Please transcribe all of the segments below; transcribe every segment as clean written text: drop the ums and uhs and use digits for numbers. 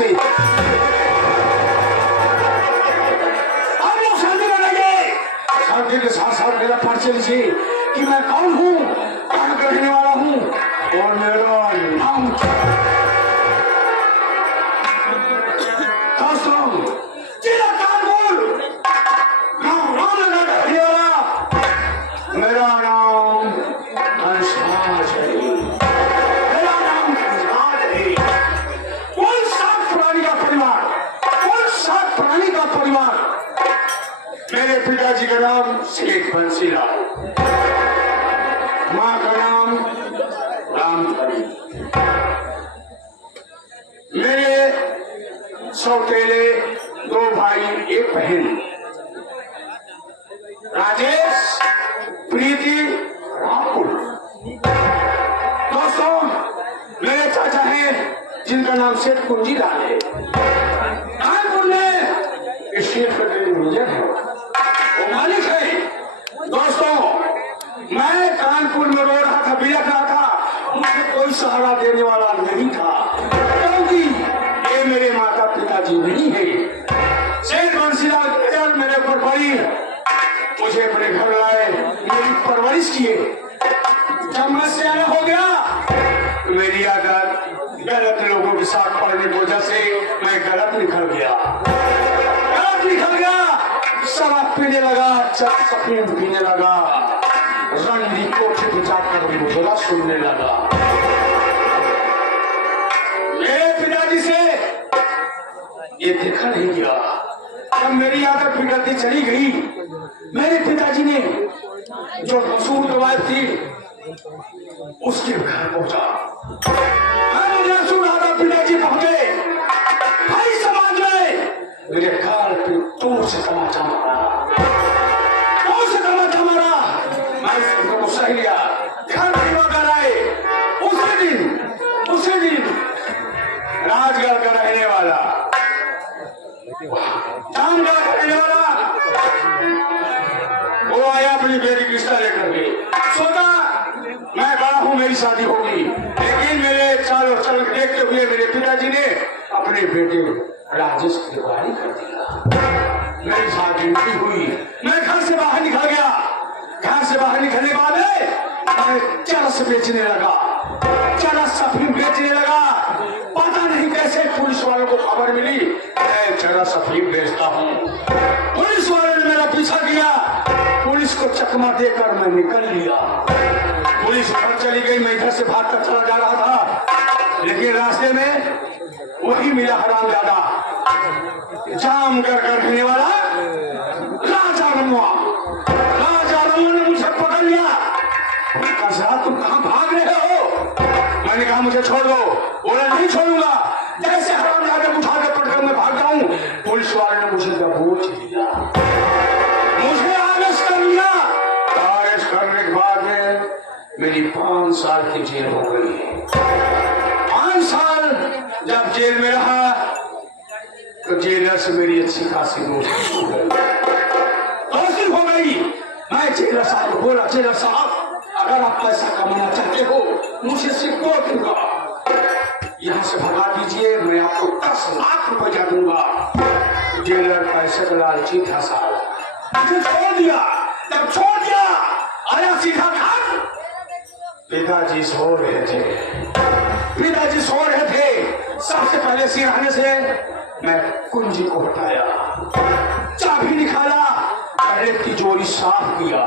से। आप लोग शांति बनाइए, शांति के साथ साथ मेरा परिचय लीजिए कि मैं कौन हूँ, कहाँ का रहने वाला हूँ और मेरा नाम क्या है। दोस्तों, जिला कानपुर गाँव रामनगर का रहने वाला मेरा नाम हंसराज है। मेरा नाम हंसराज है। कुल 7 प्राणी का परिवार, कुल 7 प्राणी का परिवार। मेरे पिताजी का नाम शेख बंसीलाल, माँ का नाम रामधनी, मेरे सौतेले 2 भाई 1 बहन, राजेश, प्रीति, राहुल। दोस्तों, मेरे चाचा हैं जिनका नाम सेठ कुंजीलाल है। कानपुर में स्टेट का मैनेजर है, वो मालिक है। दोस्तों, मैं कानपुर में रो रहा था, बिलख रहा था, मुझे कोई सहारा देने वाला नहीं था, क्योंकि ये मेरे माता पिताजी नहीं है। सेठ बंसीलाल मेरे ऊपर पड़ी, मुझे अपने घर लाए, मेरी परवरिश किए। जब मैं सियाना हो गया, मेरी आदत गलत लोगों के साथ पढ़ने की वजह से मैं गलत निकल गया। शराब पीने लगा, अफीम पीने लगा, रंडी कोठी पे जाकर मुजरा सुनने लगा। मेरे पिताजी से ये देखा नहीं गया। जब मेरी आदत बिगड़ती चली गई, मेरे पिताजी ने जो मशहूर दवाई थी उसके घर पहुंचा। पिताजी पहुंचे, भाई समाज में मेरे गाल पे तोड़ से तमाचा मारा, तोड़ से तमाचा मारा। मैं उसको सही लिया, घर में आए। उसी दिन राजगढ़ का रहने वाला, रामगढ़ का रहने वाला वो आया अपनी बेटी कृष्णा लेकर के। सोचा मैं बड़ा हूं, मेरी शादी होगी, लेकिन मेरे चारों चल देखते हुए मेरे पिताजी ने अपने बेटे राजेश की दिवाली कर दिया। मेरी शादी नहीं हुई, मैं घर से बाहर निकल गया। घर से बाहर निकलने बाद मैं चरस बेचने लगा, चरस अफीम बेचने लगा। पता नहीं कैसे पुलिस वालों को खबर मिली मैं चरस अफीम बेचता हूँ। पुलिस वालों ने मेरा पीछा किया, पुलिस को चकमा देकर मैं निकल लिया। पुलिस घर चली गई, मैं इधर से भागकर चला जा रहा था, लेकिन रास्ते में वही मिला हरामजादा, जाम कर रहने वाला राजा रमुआ। राजा रमुआ ने मुझे पकड़ लिया, तुम कहाँ भाग रहे हो? मैंने कहा मुझे छोड़ दो। बोला नहीं छोड़ूंगा, जैसे हरामजादे उठा के पकड़ मैं भाग जाऊं। पुलिस वाले ने मुझे दबोच लिया, मुझे आदेश कर लिया। आदेश करने के बाद में मेरी 5 साल की जेल हो गई। 5 साल जब जेल में रहा तो जेलर से मेरी अच्छी खासी दोस्ती हो गई। मैं जेलर साहब को बोला, जेलर साहब अगर आप पैसा कमाना चाहते हो मुझे सिर्फ 2 दिन का यहाँ से भगा दीजिए, मैं आपको 10 लाख रुपए दे दूंगा। जेलर पैसे का लालची था साहब, मुझे छोड़ दिया। जब छोड़ दिया आया सीधा घर। पिताजी सो रहे थे, सबसे पहले सिरहाने से मैं कुंजी को हटाया, चाबी निकाला, पहले तिजोरी साफ किया,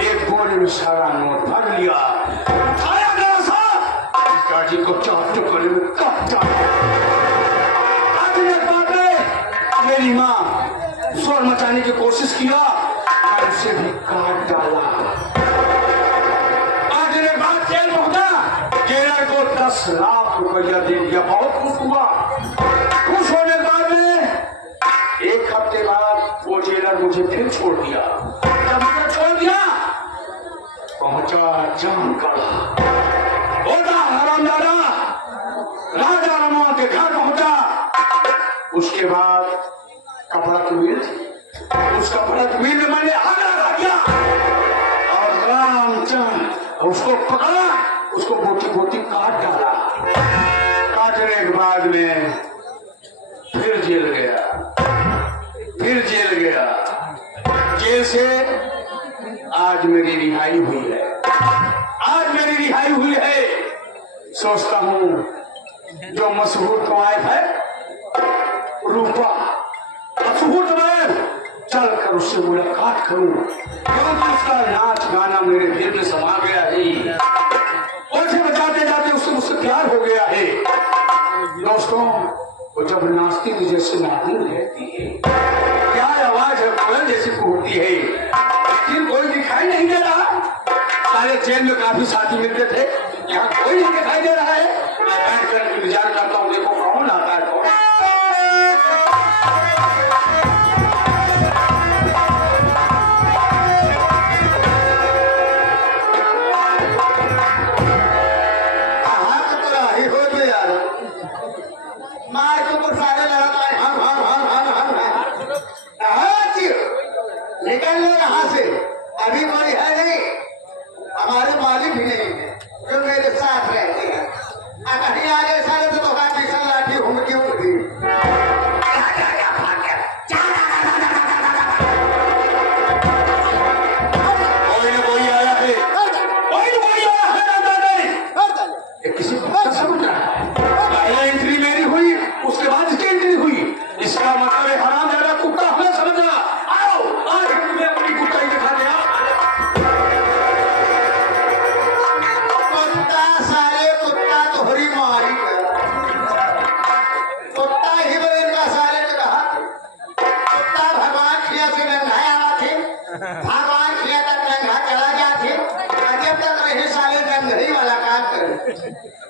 एक बोरे में सारा नोट भर लिया, उठाया गया साहब, पिताजी को चाप टुकड़े में काटा। आज मेरी माँ शोर मचाने की कोशिश किया, मैं उसे भी काट डाला। आज बाद जेल पहुंचा, जेलर को 10 लाख रुपया दे दिया। बहुत खुश हुआ। खुश होने के बाद में 1 हफ्ते बाद वो जेलर मुझे फिर छोड़ दिया। जब मुझे छोड़ दिया पहुंचा जामगढ़, होता हरामजादा राजा रमुआ के घर पहुंचा। उसके बाद कपड़ा की मिल थी, उस कपड़ा की मिल में मैंने आग लगा दिया और रामचंद्र उसको पकड़ा, उसको बोटी बोटी काट डाला। काटने के बाद में मेरी रिहाई हुई है, आज मेरी रिहाई हुई है। सोचता हूँ जो मशहूर कवायद है रूपा, मशहूर कवायद, चल कर उससे मुलाकात करूं, क्योंकि उसका नाच गाना मेरे दिल में समा गया है। उसे बजाते जाते उससे मुझसे प्यार हो गया है। दोस्तों, वो जब नाचती तो जैसे नागिन रहती है, क्या आवाज है, कोयल जैसी होती है, लेकिन कोई दिखाई नहीं दे रहा। सारे चैन में काफी साथी मिलते थे, यहाँ कोई नहीं दिखाई दे रहा है। मैं बैठ कर इंतजार करता हूँ, देखो कौन आता है। कौन निकल लो यहाँ से, अभी कोई है नहीं, हमारे मालिक भी नहीं है जो मेरे साथ रहते हैं। कहीं आगे सारे तो दुकान पीछे लाठी घूम के उड़ गई। कोई ना कोई आया है, कोई ना कोई आया है। किसी को समझ रहा है, पहले एंट्री मेरी हुई, उसके बाद इसकी एंट्री हुई। इसका मतलब है हराम ज्यादा कुत्ता हमें समझना। आओ आज तुम्हें अपनी कुत्ताई दिखा दे। कुत्ता सारे कुत्ता तोहरी मारी कुत्ता ही बने का सारे ने कहा कुत्ता भगवान खिया से नंगाया थे, भगवान खिया तक नंगा चला जाते, जब तक रहे साले नंगही वाला काम करे।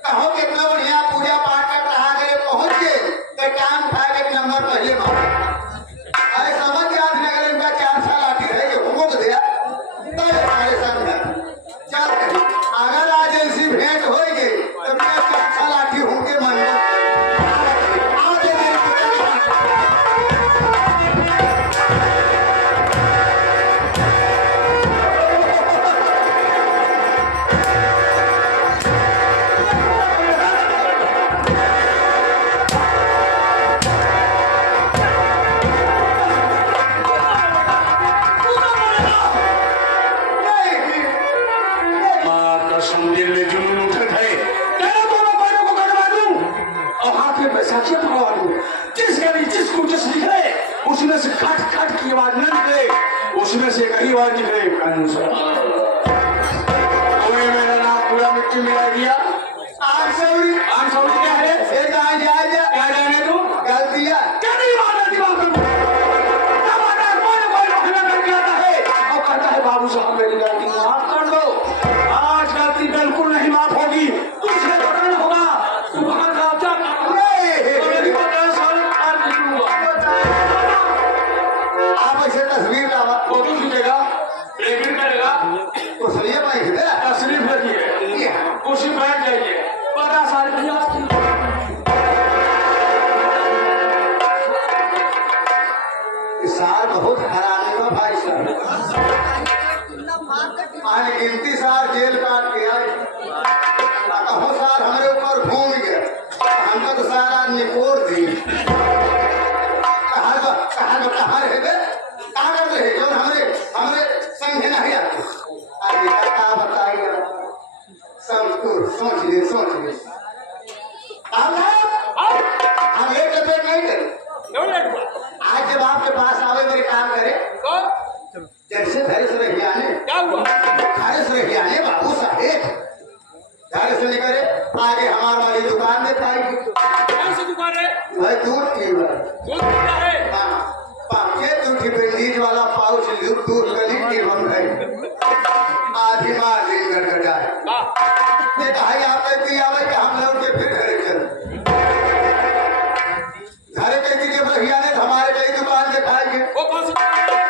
कहो कितना बढ़िया पूजा पाठ कर रहा गए, पहुंच गए तो टांग उठा के नंबर पहले मारा। अरे समझ गया नगर इनका 4 साल आती है, ये हुकुम दिया तो हमारे सामने चल अगर आज ऐसी भेंट हो गई तो मैं 4 साल आती हूँ के मन में मंदिर में जुनून उठत है, तेरे दोनों पैरों को कटवा दूं और हाथ में बैसाखियां पकड़वा दूं। जिस गली जिसको जिस निकले उसमें से खट खट की आवाज न निकले, उसमें से कई आवाज निकले पूरे मेरा नाम पूरा मिट्टी मिला दिया। 800 क्या है? क्या जाने दो गलतियाँ क्या नहीं माना दिमाग में कहता है बाबू साहब मेरी गलती माफ कर दो। आज गलती बिल्कुल नहीं माफ होगी, तुझे पकड़ना होगा। तू कहाँ का आप ऐसे तस्वीर लावा फोटो खींचेगा, प्रेग्नेंट करेगा तो सही है तस्वीर रखिए, कुर्सी बैठ जाइए। 15 साल भैया साल बहुत हरामी हो भाई साहब, अनगिनती साल जेल काट के आए, कहो साल हमारे ऊपर घूम गए, हमको तो सारा निकोर दी। कहाँ रहे बे, कहाँ कर रहे जो हमारे संग नहीं आते। अभी क्या बताइए, सब सोच ले हम एक लपेट नहीं करें। आज जब आपके पास आवे मेरे काम करे जैसे घर से रही आने बाबू साहेब घर से नहीं करे आगे हमारे वाली दुकान में पाएगी। कौन सी दुकान है? भाई दूध की है? पाँचे दूठी पेंडीज वाला पाउच दूध गली की बन गई, आधी मार दिन गड़गड़ा है। ये कहा आप कहती आवे कि हम लोग के फिर घरे चल घरे कहती जब रही आने हमारे कई दुकान दिखाएंगे। वो कौन सी दुकान है?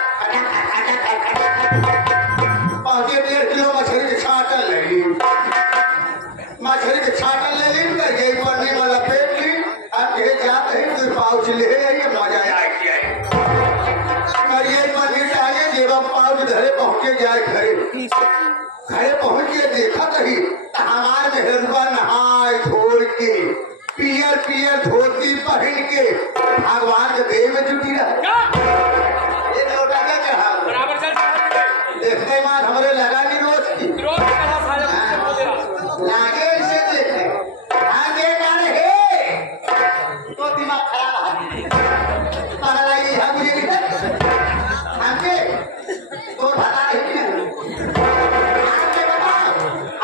1.5 किलो मछली की छाटल ले ली, मछली की छाटल ले ली कर गई पन्नी में लपेट ली। अब ये जाते हैं तो पाउच ले आइए, मजा आएगी। करिए मंदिर आगे जब पाउच घरे पहुंचे जाए घरे पहुंच के देखा कहीं हमारे मेहरबा नहाए धोल के पियर धोती पहन के भगवान के देह में जुटी रहा। क्या? एक लोटा का चढ़ा बराबर चल। देखते मान हमरे लगा नहीं रोज की रोज कहा साले मुझसे बोल रहा लागे इसे देखे हाँ देख रहे तो दिमाग खराब है पगला ये है मुझे नहीं हमके तो बता रहे हैं हमके बता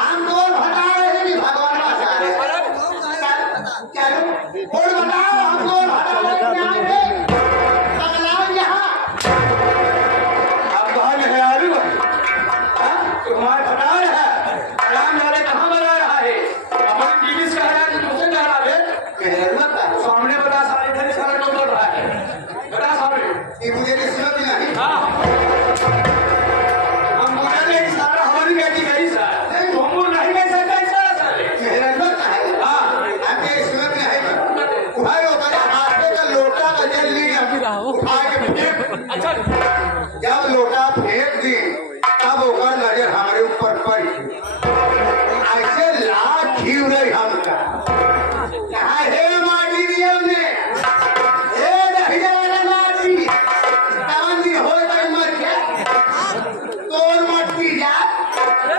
हम तो बता रहे हैं कि भगवान पास आ रहे हैं चलो और बताओ हम तो बता रहे हैं आगे पगला यहाँ अब कहाँ है आलू तुम्हारे बता रहा है राम जाने कहाँ बना रहा है अपने बीवी से कह रहा है कि तुमसे कह रहा है सामने बता सारे इधर सारा क्यों बोल रहा है बता सामने ये मुझे रिश्वत नहीं हम बोला नहीं सारा हमारी बेटी गई सर नहीं हम नहीं गए सर कहीं सारा साले मेहनत है हाँ हमके इसमें नहीं भाई वो बड़ा हाथे का लोटा बजल ली उठा के फेंक अच्छा जब लोटा फेंक दी तब ओकर नजर हमारे ऊपर पड़ी ऐसे लाख घीव रही हमका कहा हे माटी दिया हमने हे दहिया वाला माटी तवन दिन हो गई मर गया तोर मट्टी जा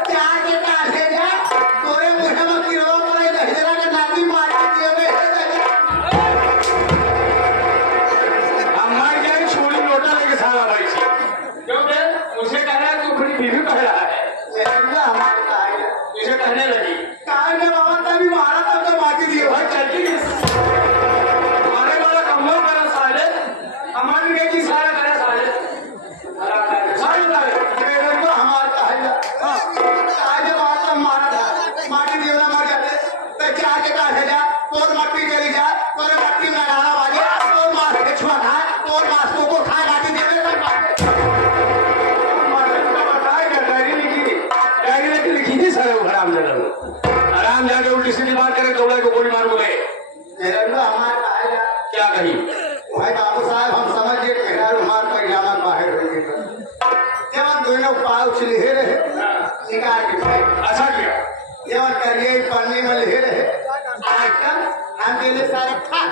चार के कासे जा तोरे मुहे में किरो पड़े दहिया के नाती माटी दिए में हे दहिया हम मर गए छोड़ी लोटा लेके सारा भाई से क्योंकि मुझे कह रहा है तू अपनी बीवी कह रहा है मेरा हमारे कहा मुझे कहने लगी कहा ने बाबा तभी मारा तब तो माटी दिए भाई चलती हमारे वाला कमो करा साले हमारी बेटी सारा करे साले सारे सारे मेरे को हमारा कहा आज बात मारा था माटी देवला मर जाते तो चार के काट जा तोर मट्टी चली जा तोरे मट्टी में डाला बाजे तोर मार के छुआ खा तोर मास को खा माटी देवे कर डायरी में लिखी थी सारे वो हराम जगह आराम जाके उल्टी सीधी बात करे दौड़ा को गोली मार बोले मेरे को हमारा कहा क्या कही भाई बाबू साहब हम समझ गए मेरा रुमाल पैजामा बाहर हो गए जब हम दोनों पाव छिले रहे निकाल के भाई अच्छा किया जब करिए पन्नी में ले रहे आजकल हम पहले सारे खा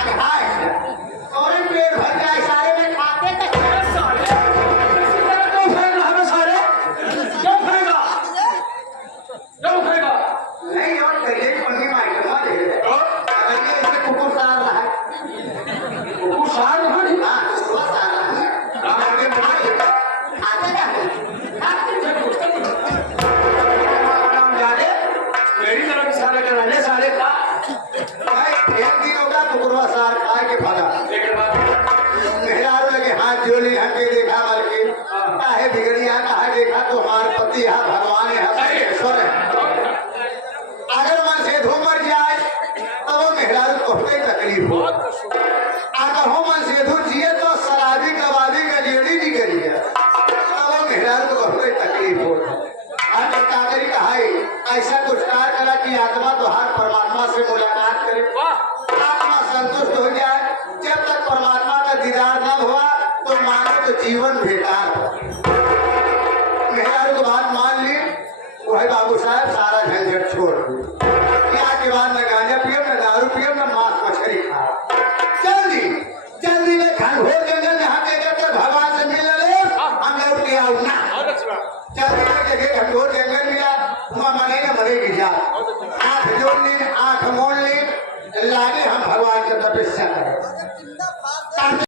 आज हाय और पेट भर जाए सारे में खाते तक क्यों फेंक रहा है सारे क्यों फेंका क्यों फेंका नहीं और करिए पन्नी में आइटम ले रहे अगर ये इसे कुकुर सार रहा है वो सार नहीं हाँ कुकुर सार रहा है राम आगे बढ़ाइए खाते क्या आराम जाके मेरी तरफ इशारा कर रहे सारे का भाई एक दिन होगा कुकुरवा सार खाए के फगा लेकिन बात मेहरारू लगे हाथ जोली हमके देखा बल्कि काहे बिगड़िया कहा देखा तो हमारे पति है भगवान है ईश्वर है अगर मन से धो मर जाए तो वो मेहरारू को कोई तकलीफ हो अगर हो मन से धो जिए तो शराबी कबाबी गजेड़ी जी करिए तो वो मेहरारू को कोई तकलीफ हो हम कागरी कहा ऐसा कुछ कार्य करा कि आत्मा तो हर परमात्मा से मुलाकात करे आत्मा संतुष्ट हो जाए जब तक परमात्मा का दीदार न हुआ तो मानो तो जीवन बेकार मेहरारू को बात मान ली वही बाबू साहब सारा झंझट छोड़ क्या के बाद न गांजा पियम न दारू पियम न मांस मछली खा जल्दी में घनघोर जंगल में हम जगह भगवान से मिल ले हम लौट के आऊ ना बहुत अच्छी बात जल्दी में जगह घनघोर जंगल मिला वहाँ मने न मरेगी जा आंख जोड़ ली आंख मोड़ ली लागे हम भगवान की तपस्या करें